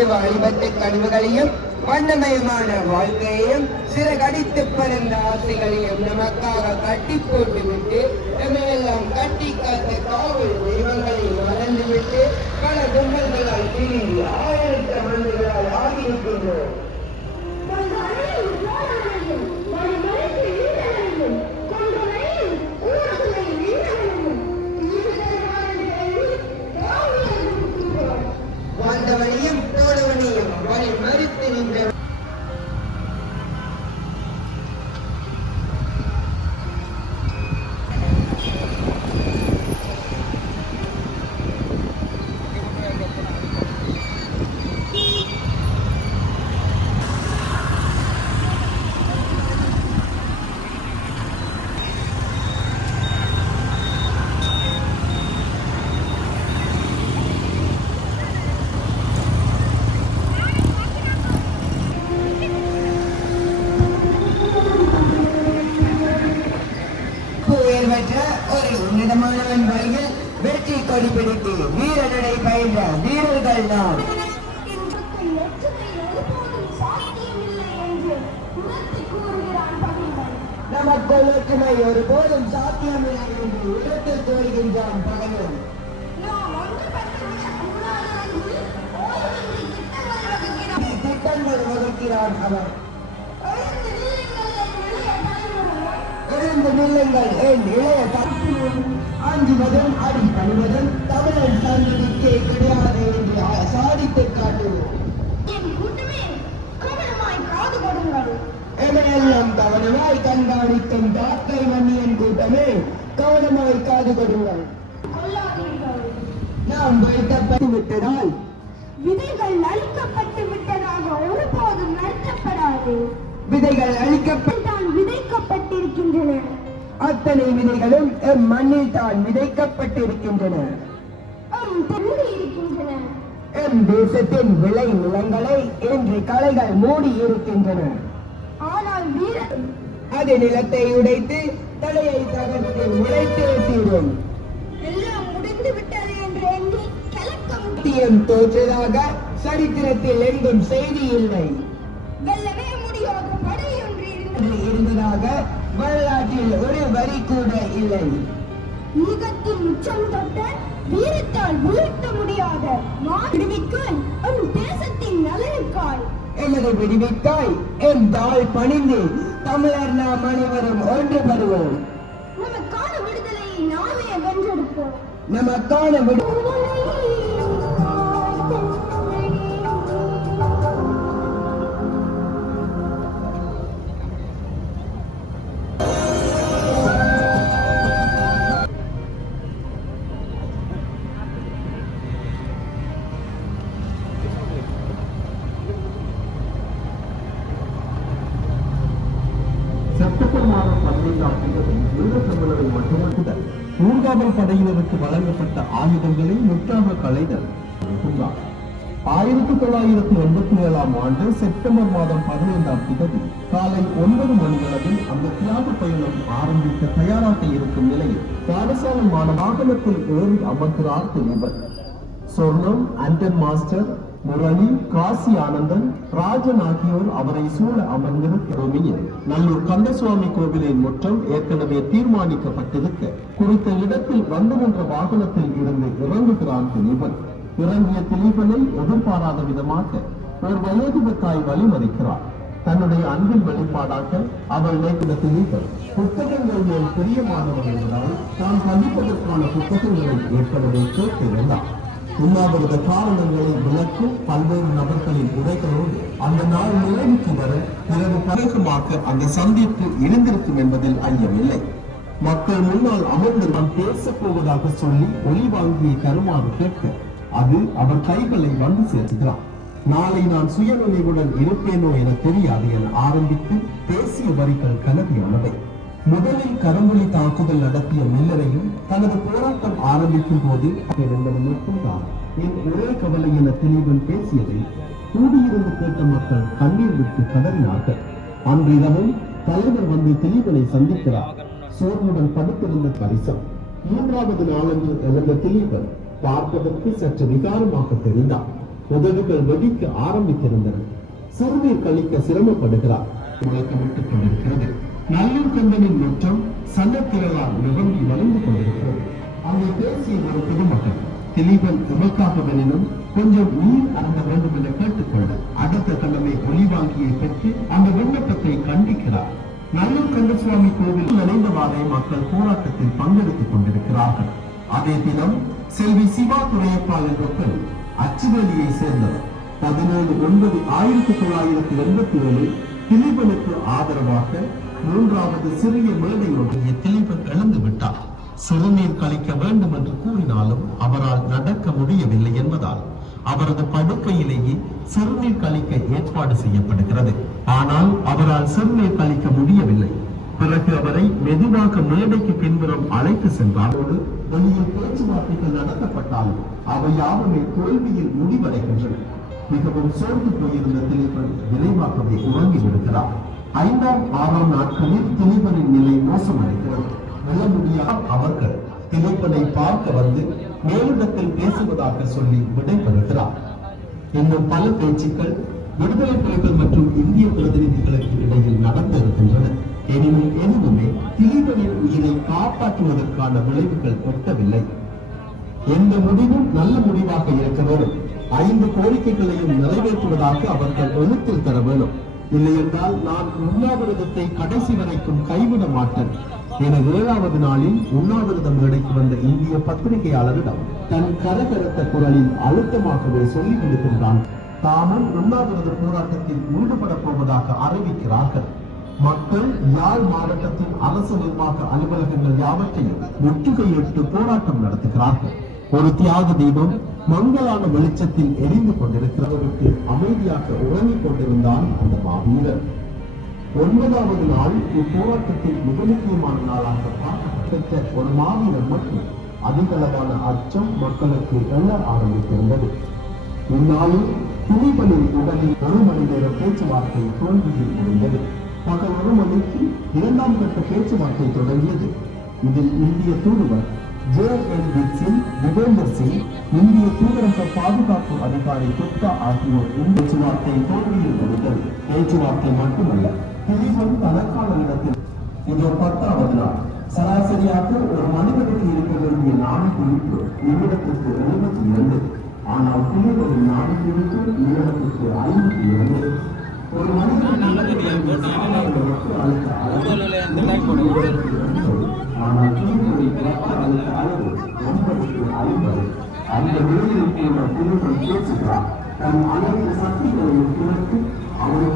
தமிழ் வாலிபத்து கனவுகளையும் வண்ணமயமான வாழ்க்கையையும் சில கடித்து பறந்த ஆசைகளையும் நமக்காக கட்டி போட்டுவிட்டு நம்மையெல்லாம் கட்டி காத்து காவல் தெய்வங்களை மறந்துவிட்டு பல கும்பல்களால் பிரிந்தார் ஒரு உன்னதமானவன் வழியில் வெற்றி கொடி பிடித்து வீரநடை பயின்ற வீரர்கள் நாம் நமக்குள் ஒற்றுமை ஒரு போதும் சாத்தியமில்லை என்று இடத்தில் தோல்கின்றான் பகைவன். திட்டங்கள் வகுக்கிறான். அவன் எழுந்து நில்லுங்கள் என் இளைய தப்பினும் அஞ்சுவதும் அடி பணிவதும் தமிழர் சந்ததிக்கே கிடையாது என்று சாதித்து காட்டுவோம். எமையெல்லாம் கவனமாய் கண்காணிக்கும் டாக்கை மன்னியன் கூட்டமே கவனமாய் காது கொடுங்கள். நாம் வைக்கப்பட்டு விட்டதால் விதைகள் அழிக்கப்பட்டு விட்டதாக ஒருபோதும் நடத்தப்படாது விதைகள் அழிக்கப்பட்டு தான் விதைக்கப்பட்டிருக்கின்றன. அத்தனை விதைகளும் எம் மண்ணில் தான் விதைக்கப்பட்டிருக்கின்றன. எம் தேசத்தின் விளை நிலங்களை இன்று களைகள் மூடி இருக்கின்றன. ஆனால் வீரர் அது நிலத்தை உடைத்து தலையை தகர்த்து உடைத்தே தீரும் எல்லாம் முடிந்து விட்டது என்று எண்ணி கலக்கம் தோற்றதாக சரித்திரத்தில் எங்கும் செய்தி இல்லை. வெல்லவே இருந்ததாக வரலாற்றில் ஒரு வரி கூட இல்லை. யுகத்தின் உச்சம் தொட்ட வீரத்தால் வீழ்த்த முடியாத விடுவிக்காய் உன் தேசத்தின் நலனுக்காய். எனது விடுவித்தாய்? என் தாழ் பணிந்து தமிழர் நாம் அனைவரும் ஒன்றுபடுவோம் நமக்கான விடுதலையை நாமே வென்றெடுப்போம். நமக்கான விடு ஊர்காவல் படையினருக்கு வழங்கப்பட்ட ஆயுதங்களை முற்றாக களைதல் பூங்கா ஆயிரத்தி தொள்ளாயிரத்தி எண்பத்தி ஏழாம் ஆண்டு செப்டம்பர் மாதம் பதினைந்தாம் தேதி காலை ஒன்பது மணியளவில் அந்த தியாக பயணம் ஆரம்பிக்க தயாராக இருக்கும் நிலையில் பாடசாலை மாணவ வாகனத்தில் ஏறி அமர்கிறார் துணிவர் சொர்ணம் அண்டன் மாஸ்டர் முரளி காசி ஆனந்தன் ராஜன் ஆகியோர் அவரை சூழ அமர்ந்திருக்கிறோமையில் நல்லூர் கந்தசுவாமி கோவிலின் முற்றம் ஏற்கனவே தீர்மானிக்கப்பட்டிருக்க. குறித்த இடத்தில் வந்து நின்ற வாகனத்தில் இருந்து இறங்குகிறான் திலீபன். இறங்கிய திலீபனை எதிர்பாராத விதமாக ஒரு வயோதிக தாய் வழிமறிக்கிறார். தன்னுடைய அன்பின் வெளிப்பாடாக அவள் நேற்று திலீபன் புத்தகங்கள் மேல் பிரியமானவர் என்றால் தான் சந்திப்பதற்கான புத்தகங்களை ஏற்கனவே கேட்டிருந்தார் உண்ணாவிரத காரணங்களை விளக்கும் பல்வேறு நபர்களின் உரைகளோடு அந்த நாள் நிறைவுக்கு வர பிறகு பழக்கமாக அந்த சந்திப்பு இருந்திருக்கும் என்பதில் ஐயமில்லை. மக்கள் முன்னால் அமர்ந்து நான் பேசப் போவதாக சொல்லி ஒளி வாங்கிய கருமாறு கேட்க அது அவர் கைகளை வந்து சேர்க்கிறார் நாளை நான் சுயநினைவுடன் இருப்பேனோ என தெரியாது என ஆரம்பித்து பேசிய வரிகள் கலவியானவை. முதலில் கரம்புலி தாக்குதல் நடத்திய மில்லரையும் தனது போராட்டம் ஆரம்பிக்கும் போது இருந்தது மட்டும்தான். என் ஒரே கவலை என திலீபன் பேசியதை கூடியிருந்து கேட்ட மக்கள் கண்ணீர் விட்டு கதறினார்கள். அன்றிரவும் தலைவர் வந்து திலீபனை சந்திக்கிறார். சோர்வுடன் படுத்திருந்த பரிசம் மூன்றாவது நாளன்று எழுந்த திலீபன் பார்ப்பதற்கு சற்று விகாரமாக தெரிந்தார் உதடுகள் வெடிக்க ஆரம்பித்திருந்தன. சிறுநீர் கழிக்க சிரமப்படுகிறார். முழக்கமிட்டுக் கொண்டிருக்கிறது. நல்லூர் கந்தனின் முற்றம் சன்னத்திரளால் நிரம்பி வளர்ந்து கொண்டிருக்கிறது. அங்கே பேசிய ஒரு பொதுமக்கள் திலீபன் எமக்காகவெனினும் கொஞ்சம் நீர் அருந்த வேண்டும் என கேட்டுக்கொள்ள அடுத்த கிழமை ஒளிவாங்கியை பெற்று அந்த விண்ணப்பத்தை கண்டிக்கிறார். நல்லூர் கந்தசுவாமி கோவில் நினைந்தவாறே மக்கள் போராட்டத்தில் பங்கெடுத்துக் கொண்டிருக்கிறார்கள். அதே தினம் செல்வி சிவா துரையப்பா என்ற பெண் அச்சுவேலியை சேர்ந்தவர். பதினேழு ஒன்பது ஆயிரத்தி தொள்ளாயிரத்தி எண்பத்தி ஏழில் திலீபனுக்கு ஆதரவாக மூன்றாவது சிறிய மேடை ஒன்றிய திலீபன் இழந்து விட்டார். சிறுநீர் கழிக்க வேண்டும் என்று கூறினாலும் அவரால் நடக்க முடியவில்லை என்பதால் அவரது படுக்கையிலேயே சிறுநீர் கழிக்க ஏற்பாடு செய்யப்படுகிறது. ஆனால் அவரால் சிறுநீர் கழிக்க முடியவில்லை. பிறகு அவரை மெதுவாக மேடைக்கு பின்புறம் அழைத்து சென்றாரோடு வெளியில் பேச்சுவார்த்தைகள் நடத்தப்பட்டாலும் அவை யாவுமே தோல்வியில் முடிவடைகின்றன. மிகவும் சோர்ந்து போயிருந்த திலீபன் விரைவாகவே உறங்கி விடுகிறார் ஐந்தாம் ஆறாம் நாட்களில் திலீபனின் நிலை மோசமடைகிறது. விளமுடியால் அவர்கள் திலீபனை பார்க்க வந்து மேலிடத்தில் பேசுவதாக சொல்லி விடைபெறுகிறார். இன்னும் பல பேச்சுக்கள் விடுதலை புலிகள் மற்றும் இந்திய பிரதிநிதிகளுக்கு இடையில் நடந்திருக்கின்றன. எனினும் எதுவுமே திலீபனின் உயிரை காப்பாற்றுவதற்கான விளைவுகள் கொட்டவில்லை எந்த முடிவும் நல்ல முடிவாக இருக்க வேண்டும். ஐந்து கோரிக்கைகளையும் நிறைவேற்றுவதாக அவர்கள் எழுத்தில் தர வேண்டும். இல்லையென்றால் நான் உண்ணாவிரதத்தை கடைசி வரைக்கும் கைவிட மாட்டேன். என ஏழாவது நாளில் உண்ணாவிரதம் கிடைக்கு வந்த இந்திய பத்திரிகையாளரிடம் தன் கரகரத்த குரலில் அழுத்தமாகவே சொல்லி விடுகின்றான் தாமும் உண்ணாவிரத போராட்டத்தில் ஈடுபடப் போவதாக அறிவிக்கிறார்கள். மக்கள் யாழ் மாவட்டத்தின் அரசு நிர்வாக அலுவலகங்கள் யாவற்றையும் முற்றுகையிட்டு போராட்டம் நடத்துகிறார்கள். ஒரு தியாக தீபம் மங்களான வெளிச்சத்தில் எரிந்து கொண்டிருக்கிறவருக்கு அமைதியாக உறங்கிக் கொண்டிருந்தான் அந்த மாவீரர். ஒன்பதாவது நாள் இப்போராட்டத்தில் மிக முக்கியமான நாளாக பார்க்கப்பட்ட ஒரு மாவீரர் மட்டும் அதிகளவான அச்சம் மக்களுக்கு எழ ஆரம்பித்திருந்தது. இந்நாளில் துணிபலின் உடலில் ஒரு மணி நேர பேச்சுவார்த்தை தோல்வியில் முடிந்தது பகல் ஒரு மணிக்கு இரண்டாம் கட்ட பேச்சுவார்த்தை தொடங்கியது. இதில் இந்திய தூதுவர் ஜே என் சிங் விவேந்தர் சிங் இந்திய தூதரக பாதுகாப்பு அதிகாரி குப்தா ஆகியோர் இந்த பேச்சுவார்த்தை தோல்வியில் கொடுத்தது பேச்சுவார்த்தை மட்டுமல்ல திலீபன் தனக்கான இடத்தில் இது பத்தாவது நாள். சராசரியாக ஒரு மனிதனுக்கு இருக்க வேண்டிய நாடி குறிப்பு நிமிடத்திற்கு எழுபத்தி இரண்டு. ஆனால் திலீபனின் நாடி குறிப்பு நிமிடத்திற்கு ஐம்பத்தி இரண்டு. ஒரு மனிதனுக்கு ரத்த அழுத்த அளவு ஆனால் திலீபனின் ரத்த அந்த பேசுகிறார். தன் அனைத்து சக்திகளையும் அவர்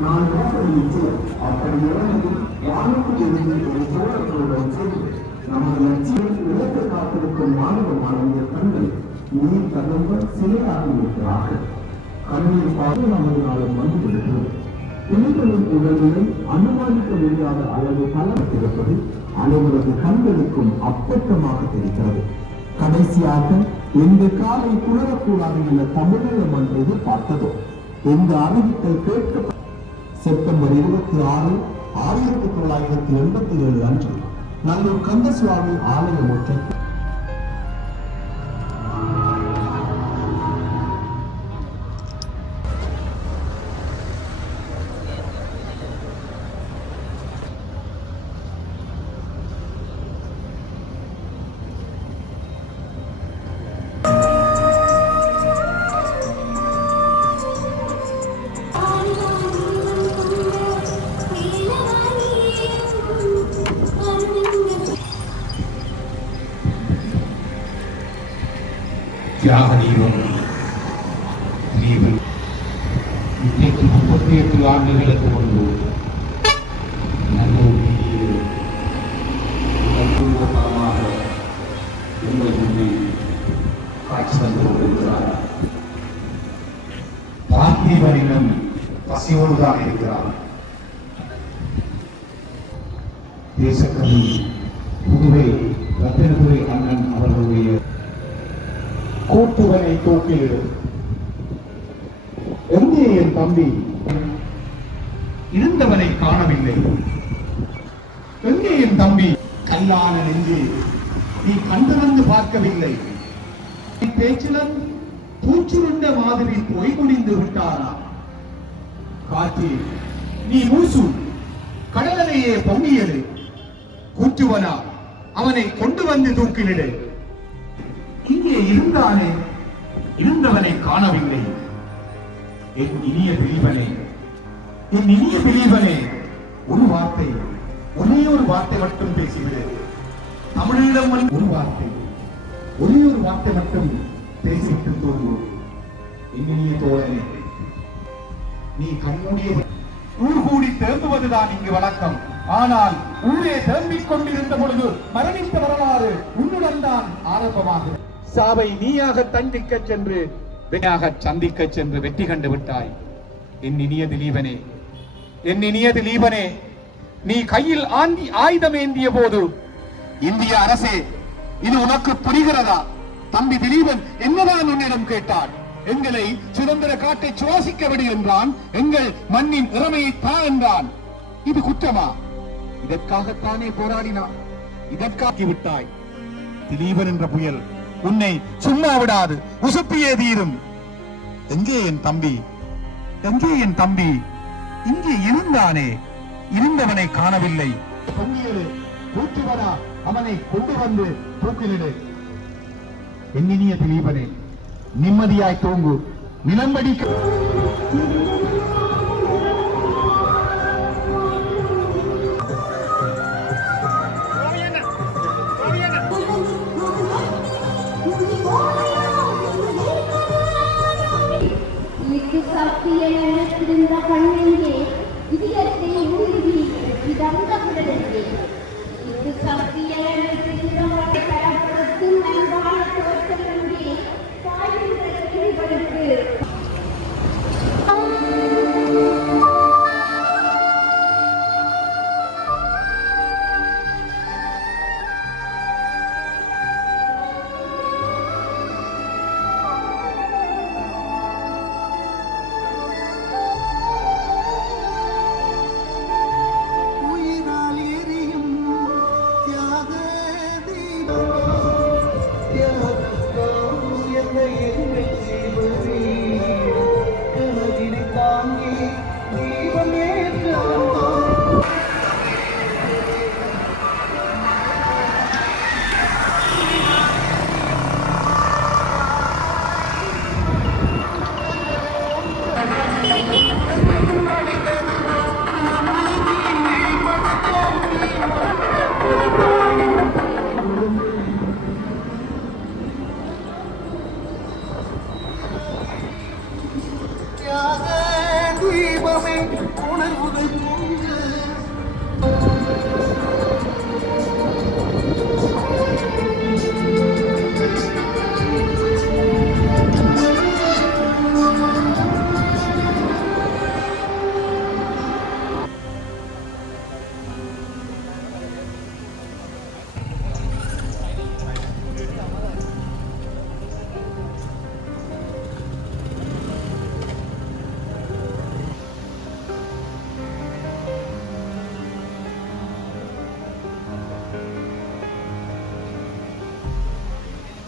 நான் வாக்களித்து அப்படி இறங்கி வானத்தில் இருந்து ஒரு தோழர்களுடன் சேர்ந்து நமது லட்சியம் இழக்க காத்திருக்கும் மாணவ மாணவியர் கண்கள் நீர் தகவ சிலையாகி இருக்கிறார்கள். கண்ணீர் பார்த்து நமது நாளும் வந்து விடுகிறது இளைஞரின் உடல்நிலை அனுமானிக்க முடியாத அளவு பலத்திருப்பது அனைவரது கண்களுக்கும் அப்பட்டமாக தெரிகிறது. கடைசியாக எந்த காலை குளரக்கூடாது என தமிழகம் மண் எதிர்பார்த்ததோ? எந்த அறிவித்தல் கேட்க செப்டம்பர் இருபத்தி ஆறு ஆயிரத்தி தொள்ளாயிரத்தி எண்பத்தி ஏழு அன்று நல்லூர் கந்தசுவாமி ஆலயம் ஒற்றை பசியோடு தான் இருக்கிறார் தேசக்கவி புதுவை ரத்தினபுரி அண்ணன் அவர்களுடைய கூட்டுவனை தூக்கிலிடும் எங்கே என் தம்பி? இருந்தவனை காணவில்லை. எங்கே என் தம்பி? கல்லான நெஞ்சு நீ கண்டு வந்து பார்க்கவில்லை. நீ பேச்சிலும் பூச்சுருண்ட மாதிரி பொய் முடிந்து விட்டாரா காற்றே நீ மூசு கடலலையே பொங்கியது கூற்றுவனா அவனை கொண்டு வந்து தூக்கிலிடு இங்கே இருந்தானே இருந்தவனை காணவில்லை. என் இனிய பிரிவனே என் இனிய பிரிவனே ஒரு வார்த்தை ஒரே ஒரு வார்த்தை மட்டும் பேசிவிடு. தமிழீழம் ஒரு வார்த்தை ஒரே ஒரு வார்த்தை மட்டும் பேசிவிட்டு தோன்றும் என் இனிய தோழனே நீ கண்மூடிய ஊர் கூடி திரும்புவதுதான் இங்கு வழக்கம். ஆனால் ஊரே திரும்பிக் கொண்டிருந்த பொழுது மரணித்த வரலாறு உன்னுடன் தான் ஆரம்பமாகும் சாவை நீயாக தண்டிக்க சென்று வினையாக சந்திக்க சென்று வெற்றி கண்டு விட்டாய். என் இனிய திலீபனே என் இனிய திலீபனே நீ கையில் ஆந்தி ஆயுதம் ஏந்திய போது இந்திய அரசே இது உனக்கு புரிகிறதா? தம்பி திலீபன் என்னதான் உன்னிடம் கேட்டான்? எங்களை சுதந்திர காட்டை சுவாசிக்கபடி என்றான். எங்கள் மண்ணின் இறமையை தா என்றான். இது குற்றமா? இதற்காகத்தானே போராடினான். இதற்காக்கி விட்டாய். திலீபன் என்ற புயல் உன்னை சும்மா விடாது. உசுப்பியே தீரும். எங்கே என் தம்பி? எங்கே என் தம்பி? இங்கே இருந்தானே. இருந்தவனை காணவில்லை. பொங்கியது தூக்கிவரா. அவனை கொண்டு வந்து தூக்கிலிடு. எண்ணினிய திலீபனே. நிம்மதியாய் தூங்கு. நிலம்படிக்க